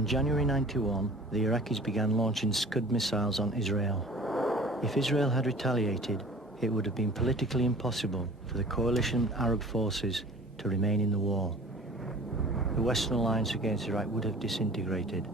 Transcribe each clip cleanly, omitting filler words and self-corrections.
In January 91, the Iraqis began launching Scud missiles on Israel. If Israel had retaliated, it would have been politically impossible for the coalition Arab forces to remain in the war. The Western alliance against Iraq would have disintegrated.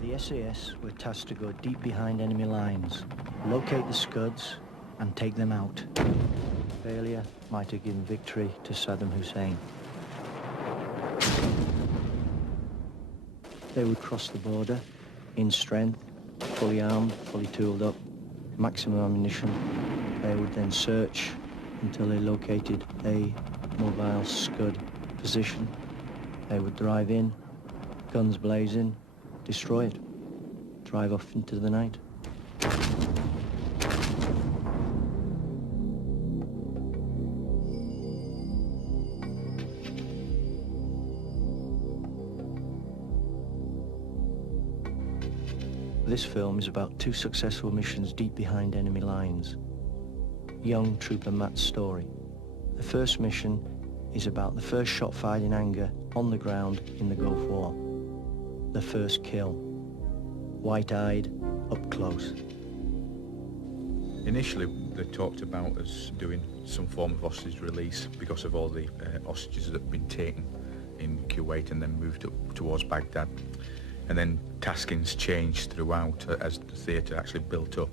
The SAS were tasked to go deep behind enemy lines, locate the Scuds and take them out. Failure might have given victory to Saddam Hussein. They would cross the border in strength, fully armed, fully tooled up, maximum ammunition. They would then search until they located a mobile Scud position. They would drive in, guns blazing, destroy it, drive off into the night. This film is about two successful missions deep behind enemy lines. Young Trooper Matt's story. The first mission is about the first shot fired in anger on the ground in the Gulf War. The first kill. White-eyed, up close. Initially, they talked about us doing some form of hostage release because of all the hostages that had been taken in Kuwait and then moved up towards Baghdad. And then taskings changed throughout as the theatre actually built up.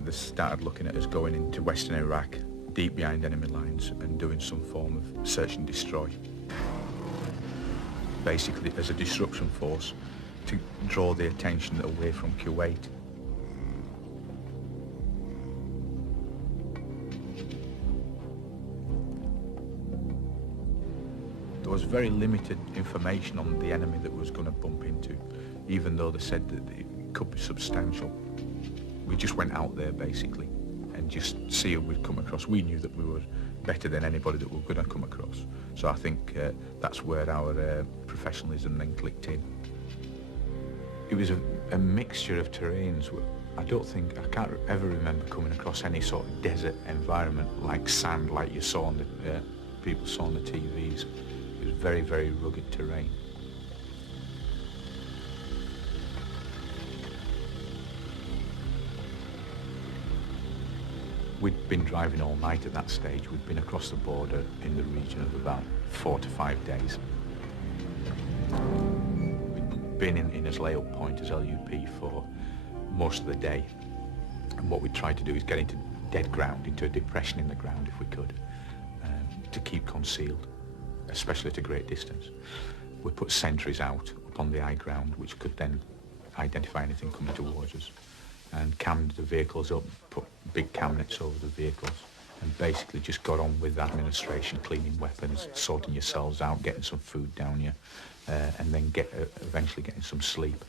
They started looking at us going into Western Iraq, deep behind enemy lines, and doing some form of search and destroy. Basically as a disruption force to draw the attention away from Kuwait. There was very limited information on the enemy that was going to bump into, even though they said that it could be substantial. We just went out there basically and just see who we'd come across. We knew that we were better than anybody that we were going to come across. So I think that's where our professionalism then clicked in. It was a mixture of terrains. I can't ever remember coming across any sort of desert environment like sand, like you saw on the people saw on the TVs. It was very, very rugged terrain. We'd been driving all night at that stage. We'd been across the border in the region of about 4 to 5 days. We'd been in as layout point as LUP for most of the day. And what we tried to do is get into dead ground, into a depression in the ground if we could, to keep concealed, especially at a great distance. We put sentries out upon the high ground, which could then identify anything coming towards us, and cammed the vehicles up, put big cam nets over the vehicles, and basically just got on with administration, cleaning weapons, sorting yourselves out, getting some food down you, and then eventually getting some sleep.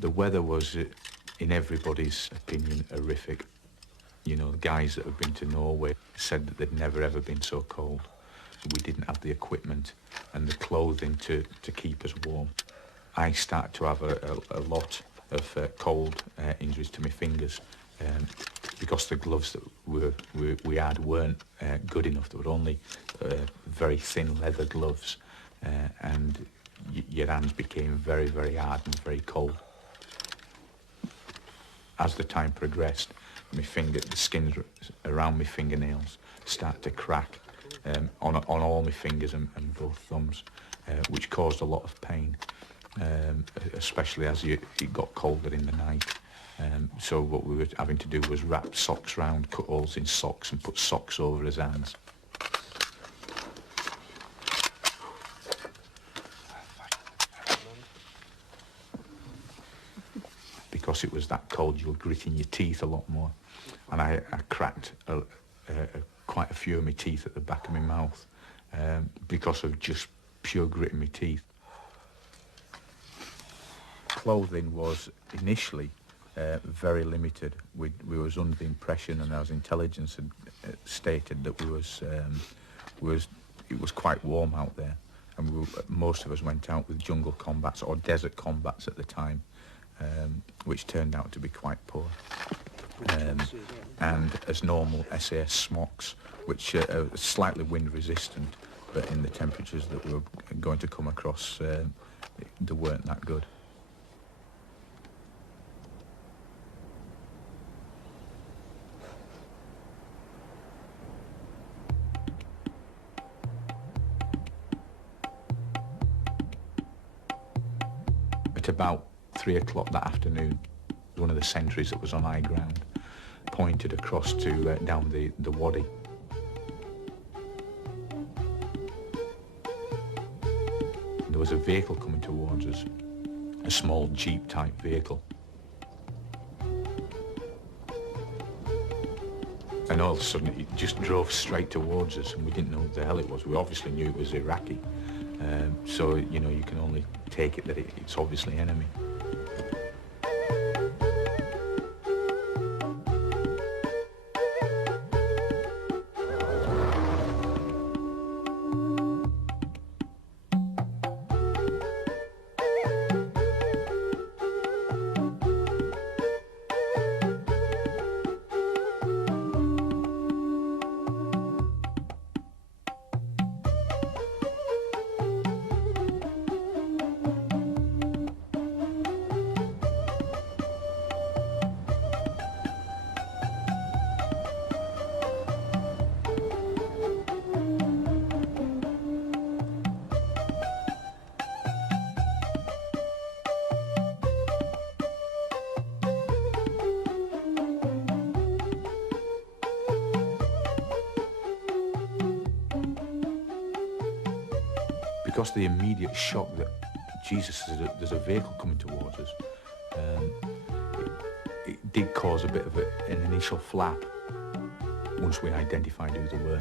The weather was, in everybody's opinion, horrific. You know, the guys that have been to Norway said that they'd never ever been so cold. We didn't have the equipment and the clothing to keep us warm. I started to have a lot of cold injuries to my fingers because the gloves that we had weren't good enough. They were only very thin leather gloves, and your hands became very, very hard and very cold. As the time progressed, the skins around my fingernails started to crack on all my fingers and both thumbs, which caused a lot of pain, especially as it got colder in the night. So what we were having to do was wrap socks round, cut holes in socks and put socks over his hands. Because it was that cold, you were gritting your teeth a lot more. And I cracked quite a few of my teeth at the back of my mouth because of just pure gritting my teeth. Clothing was initially very limited. We was under the impression, and our intelligence had stated that it was quite warm out there, and most of us went out with jungle combats or desert combats at the time. Which turned out to be quite poor. And as normal SAS smocks, which are slightly wind resistant, but in the temperatures that we were going to come across, they weren't that good. At about 3 o'clock that afternoon, one of the sentries that was on high ground pointed across to down the wadi. There was a vehicle coming towards us, a small Jeep-type vehicle. And all of a sudden it just drove straight towards us, and we didn't know what the hell it was. We obviously knew it was Iraqi. So, you know, you can only take it that it's obviously enemy. Because the immediate shock that, Jesus, there's a vehicle coming towards us, it did cause a bit of an initial flap once we identified who they were.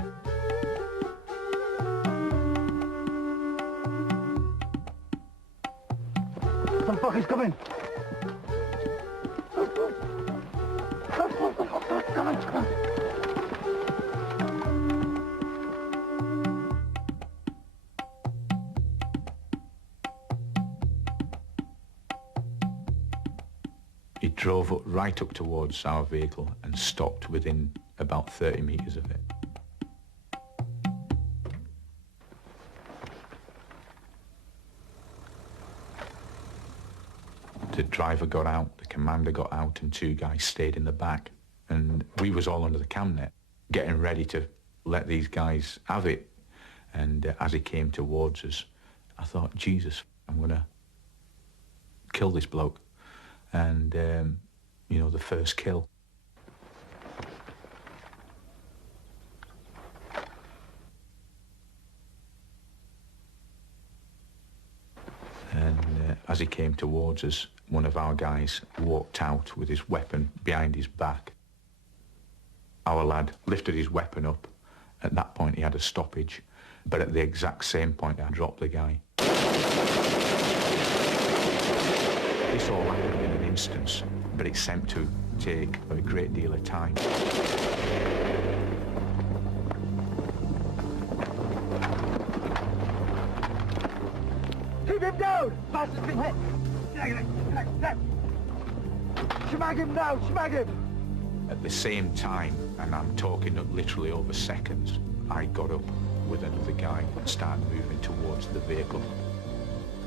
Some fuckers coming! Come on. He drove right up towards our vehicle and stopped within about 30 metres of it. The driver got out, the commander got out, and 2 guys stayed in the back. And we was all under the cam net, getting ready to let these guys have it. And as he came towards us, I thought, Jesus, I'm going to kill this bloke. And, you know, the first kill. And as he came towards us, one of our guys walked out with his weapon behind his back. Our lad lifted his weapon up. At that point he had a stoppage, but at the exact same point I dropped the guy. This all happened in an instance, but it seemed to take a great deal of time. Keep him down! Bastard's been hit! Schmag him now! Schmag him! At the same time, and I'm talking literally over seconds, I got up with another guy and started moving towards the vehicle.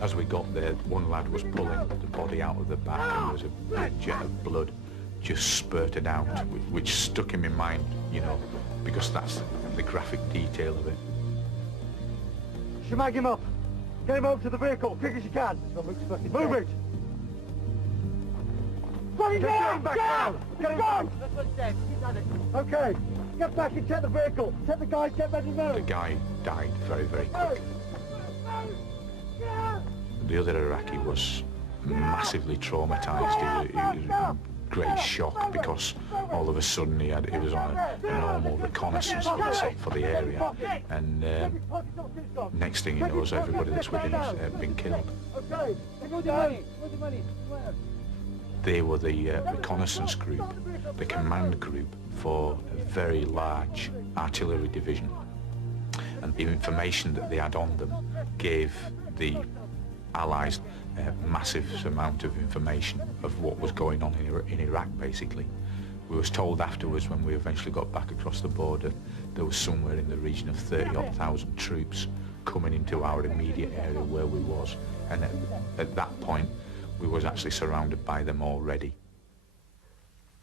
As we got there, one lad was pulling the body out of the back, and there was a jet of blood just spurted out, which stuck in my mind, you know, because that's the graphic detail of it. Schmag him up! Get him over to the vehicle, quick as you can! Move it! Get him back down! Get him back! That's what he said, he's done it. Okay, get back and check the vehicle. Check the guys, get ready to move. The guy died very, very quick. The other Iraqi was massively traumatised. He was in great shock because all of a sudden he was on a normal reconnaissance for the area, and next thing he knows, everybody that's with him has been killed. They were the reconnaissance group, the command group for a very large artillery division, and the information that they had on them gave the Allies a massive amount of information of what was going on in Iraq, basically. We was told afterwards, when we eventually got back across the border, there was somewhere in the region of 30,000 troops coming into our immediate area where we was, and at that point we was actually surrounded by them already.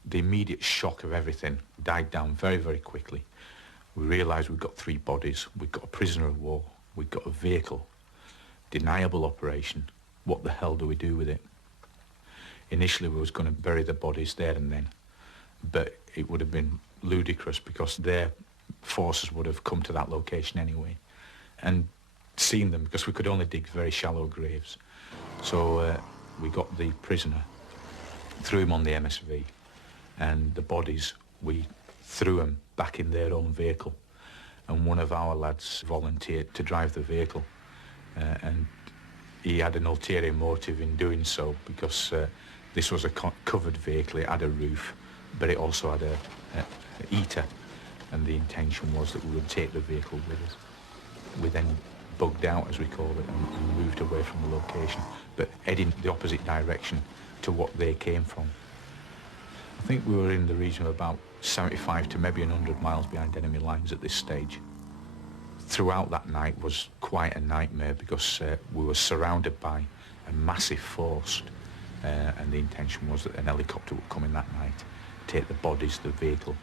The immediate shock of everything died down very, very quickly. We realised we'd got 3 bodies, we'd got a prisoner of war, we'd got a vehicle, deniable operation. What the hell do we do with it? Initially we was going to bury the bodies there and then, but it would have been ludicrous because their forces would have come to that location anyway and seen them, because we could only dig very shallow graves. So we got the prisoner, threw him on the MSV, and the bodies, we threw them back in their own vehicle, and one of our lads volunteered to drive the vehicle, and he had an ulterior motive in doing so, because this was a covered vehicle. It had a roof, but it also had a heater, and the intention was that we would take the vehicle with us. We then bugged out, as we call it, and moved away from the location, but heading the opposite direction to what they came from. I think we were in the region of about 75 to maybe 100 miles behind enemy lines at this stage. Throughout that night was quite a nightmare, because we were surrounded by a massive force, and the intention was that an helicopter would come in that night, take the bodies, the vehicle,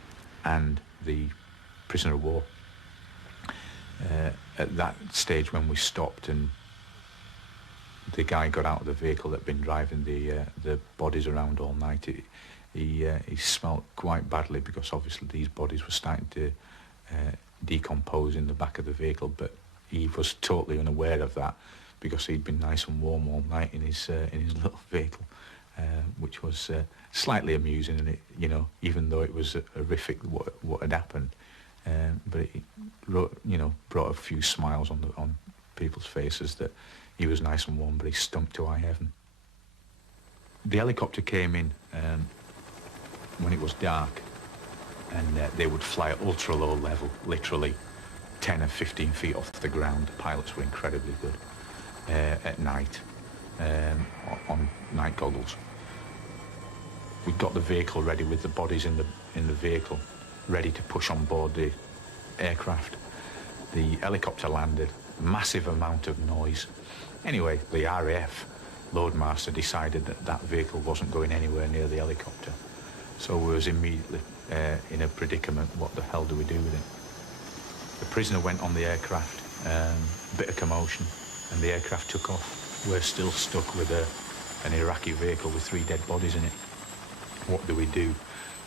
and the prisoner of war. At that stage, when we stopped and the guy got out of the vehicle that had been driving the bodies around all night, he smelt quite badly, because obviously these bodies were starting to decompose in the back of the vehicle, but he was totally unaware of that, because he'd been nice and warm all night in his little vehicle, which was slightly amusing, and it, you know, even though it was horrific what had happened, but it brought a few smiles on people's faces that he was nice and warm, but he stunk to high heaven. The helicopter came in when it was dark, and they would fly at ultra low level, literally 10 or 15 feet off the ground. The pilots were incredibly good at night, on night goggles. We got the vehicle ready with the bodies in the vehicle, ready to push on board the aircraft. The helicopter landed, massive amount of noise. Anyway, the RAF loadmaster decided that that vehicle wasn't going anywhere near the helicopter. So we was immediately in a predicament. What the hell do we do with it? The prisoner went on the aircraft, a bit of commotion, and the aircraft took off. We're still stuck with an Iraqi vehicle with 3 dead bodies in it. What do we do?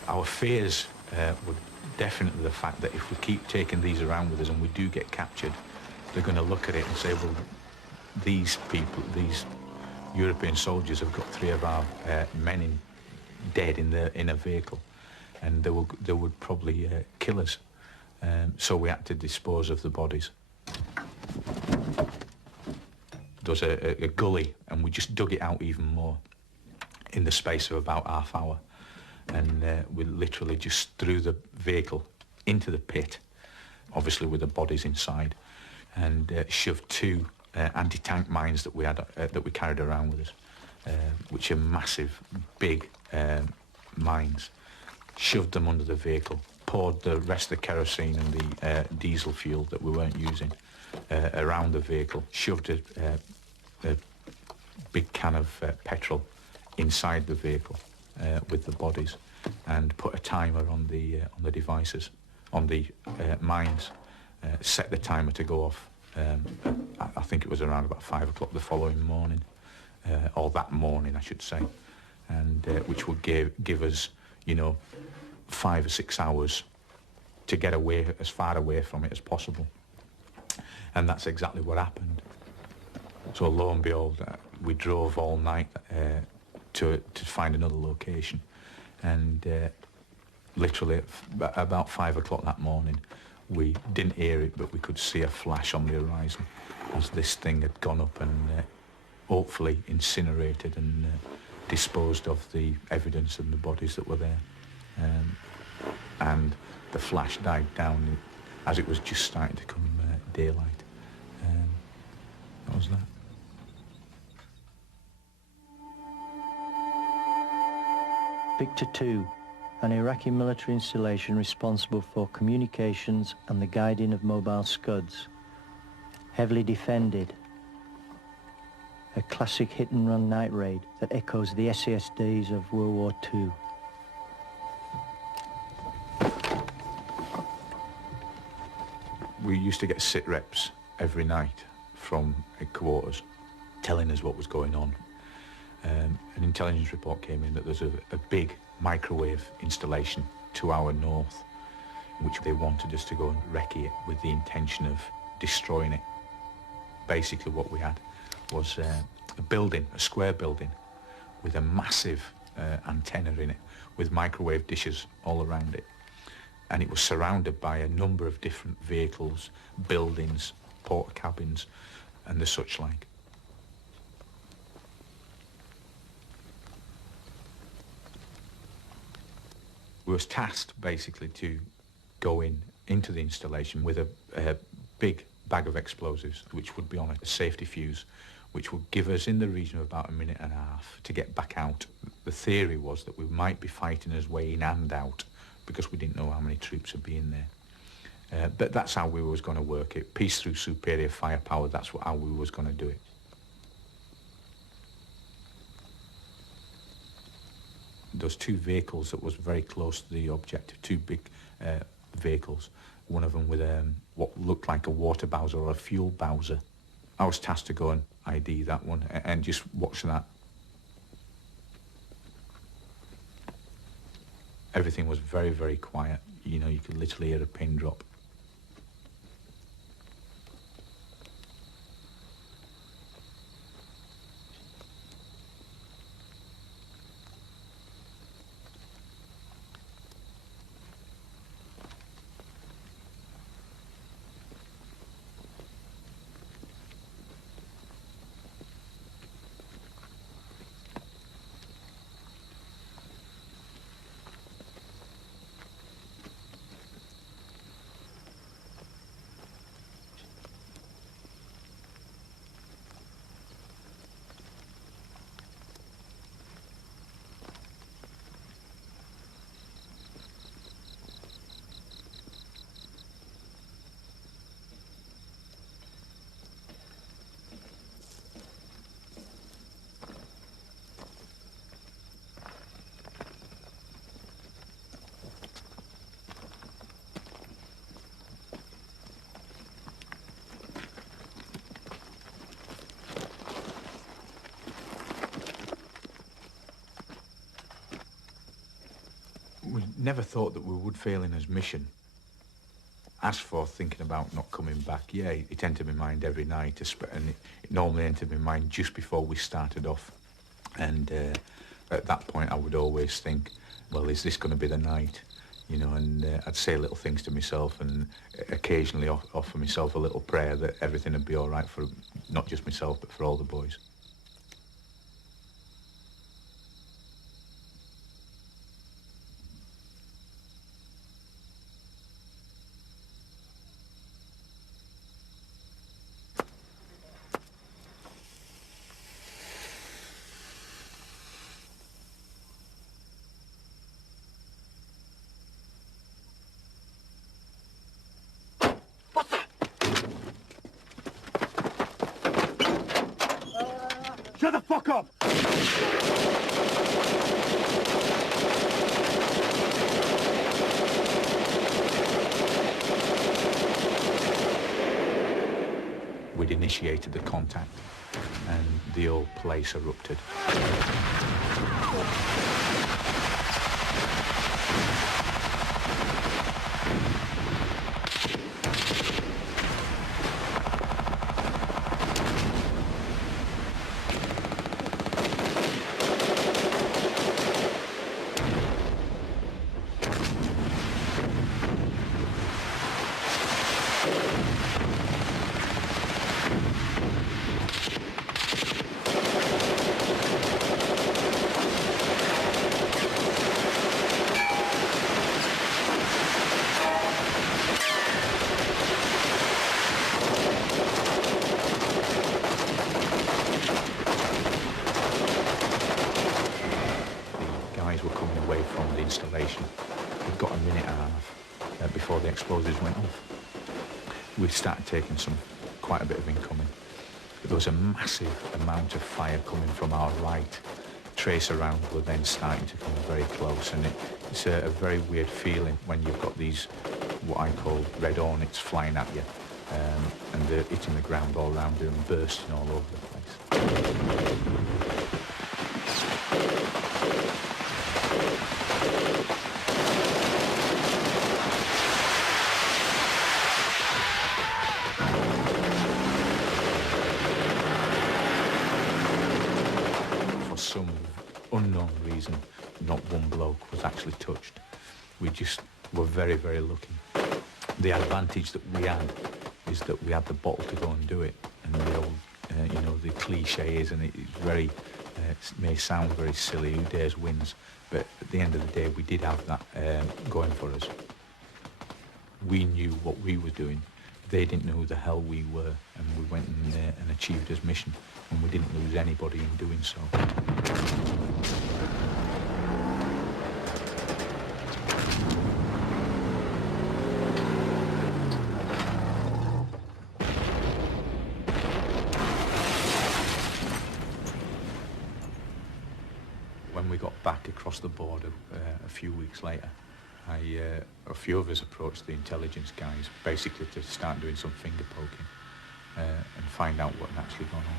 Our fears were definitely the fact that if we keep taking these around with us and we do get captured, they're going to look at it and say, well, these people, these European soldiers have got 3 of our men dead in a vehicle, and they would probably kill us. So we had to dispose of the bodies. There was a gully, and we just dug it out even more in the space of about half hour, and we literally just threw the vehicle into the pit, obviously with the bodies inside, and shoved 2 anti-tank mines that we had that we carried around with us, which are massive, big mines. Shoved them under the vehicle, poured the rest of the kerosene and the diesel fuel that we weren't using around the vehicle, shoved a big can of petrol inside the vehicle with the bodies, and put a timer on the devices, on the mines, set the timer to go off. I think it was around about 5 o'clock the following morning, or that morning I should say, and which would give us, 5 or 6 hours to get away, as far away from it as possible. And that's exactly what happened. So lo and behold, we drove all night to find another location, and literally at about 5 o'clock that morning, we didn't hear it, but we could see a flash on the horizon as this thing had gone up and hopefully incinerated and disposed of the evidence and the bodies that were there. And the flash died down as it was just starting to come daylight. That was that. Victor 2, an Iraqi military installation responsible for communications and the guiding of mobile scuds. heavily defended. A classic hit-and-run night raid that echoes the SAS days of World War II. We used to get sit reps every night from headquarters telling us what was going on. An intelligence report came in that there's a big microwave installation 2 hours north, which they wanted us to go and recce it with the intention of destroying it. Basically what we had was a building, a square building, with a massive antenna in it, with microwave dishes all around it. And it was surrounded by a number of different vehicles, buildings, porta cabins, and the such like. We was tasked basically to go into the installation with a big bag of explosives, which would be on a safety fuse, which would give us in the region of about a minute and a half to get back out. The theory was that we might be fighting our way in and out because we didn't know how many troops would be in there. But that's how we was going to work it. Peace through superior firepower, that's how we was going to do it. Those two vehicles that was very close to the objective, two big vehicles, one of them with what looked like a water bowser or a fuel bowser. I was tasked to go and ID that one and just watch that. Everything was very, very quiet. You know, you could literally hear a pin drop. We never thought that we would fail in his mission. As for thinking about not coming back, yeah, it entered my mind every night, and it normally entered my mind just before we started off. And at that point I would always think, well, is this going to be the night? You know, and I'd say little things to myself and occasionally offer myself a little prayer that everything would be all right for not just myself, but for all the boys. Shut the fuck up! We'd initiated the contact and the whole place erupted. From the installation. We've got a minute and a half before the explosives went off. We started taking some quite a bit of incoming. But there was a massive amount of fire coming from our right. Tracer rounds were then starting to come very close, and it's a very weird feeling when you've got these, what I call red hornets, flying at you, and they're hitting the ground all around you and bursting all over the place. Some unknown reason, not one bloke was actually touched. We just were very, very lucky. The advantage that we had is that we had the bottle to go and do it. And the old, you know, the cliche is, and it's very, it may sound very silly, who dares wins, but at the end of the day, we did have that going for us. We knew what we were doing. They didn't know who the hell we were, and we went and achieved his mission, and we didn't lose anybody in doing so. When we got back across the border a few weeks later, a few of us approached the intelligence guys, basically to start doing some finger poking and find out what had actually gone on.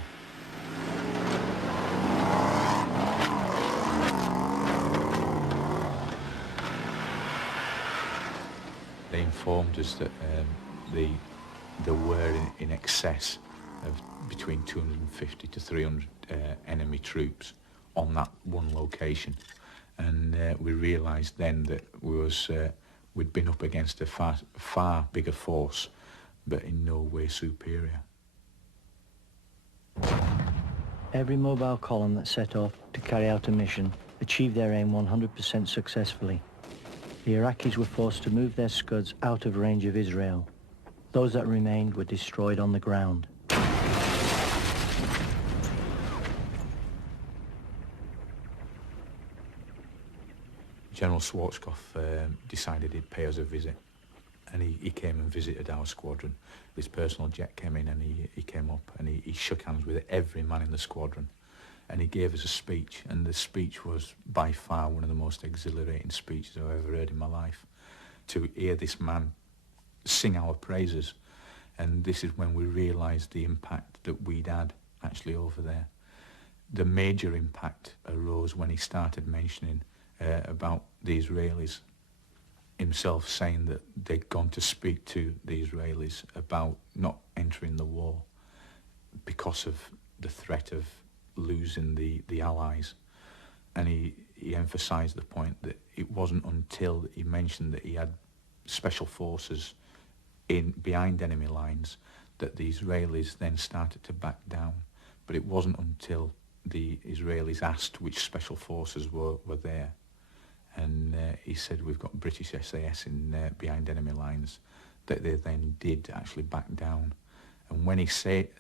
They informed us that there were in excess of between 250 to 300 enemy troops on that one location. And we realised then that we'd been up against a far bigger force, but in no way superior. Every mobile column that set off to carry out a mission achieved their aim 100% successfully. The Iraqis were forced to move their Scuds out of range of Israel. Those that remained were destroyed on the ground. General Schwarzkopf decided he'd pay us a visit, and he came and visited our squadron. His personal jet came in, and he came up and he shook hands with every man in the squadron, and he gave us a speech, and the speech was by far one of the most exhilarating speeches I've ever heard in my life. To hear this man sing our praises, and this is when we realised the impact that we'd had actually over there. The major impact arose when he started mentioning about the Israelis, himself saying that they'd gone to speak to the Israelis about not entering the war because of the threat of losing the Allies. And he emphasised the point that it wasn't until he mentioned that he had special forces behind enemy lines that the Israelis then started to back down. But it wasn't until the Israelis asked which special forces were there. And he said, we've got British SAS behind enemy lines, that they then did actually back down. And when he said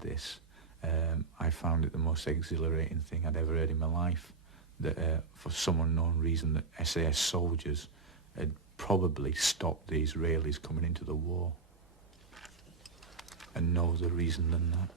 this, I found it the most exhilarating thing I'd ever heard in my life, that for some unknown reason that SAS soldiers had probably stopped the Israelis coming into the war. And no other reason than that.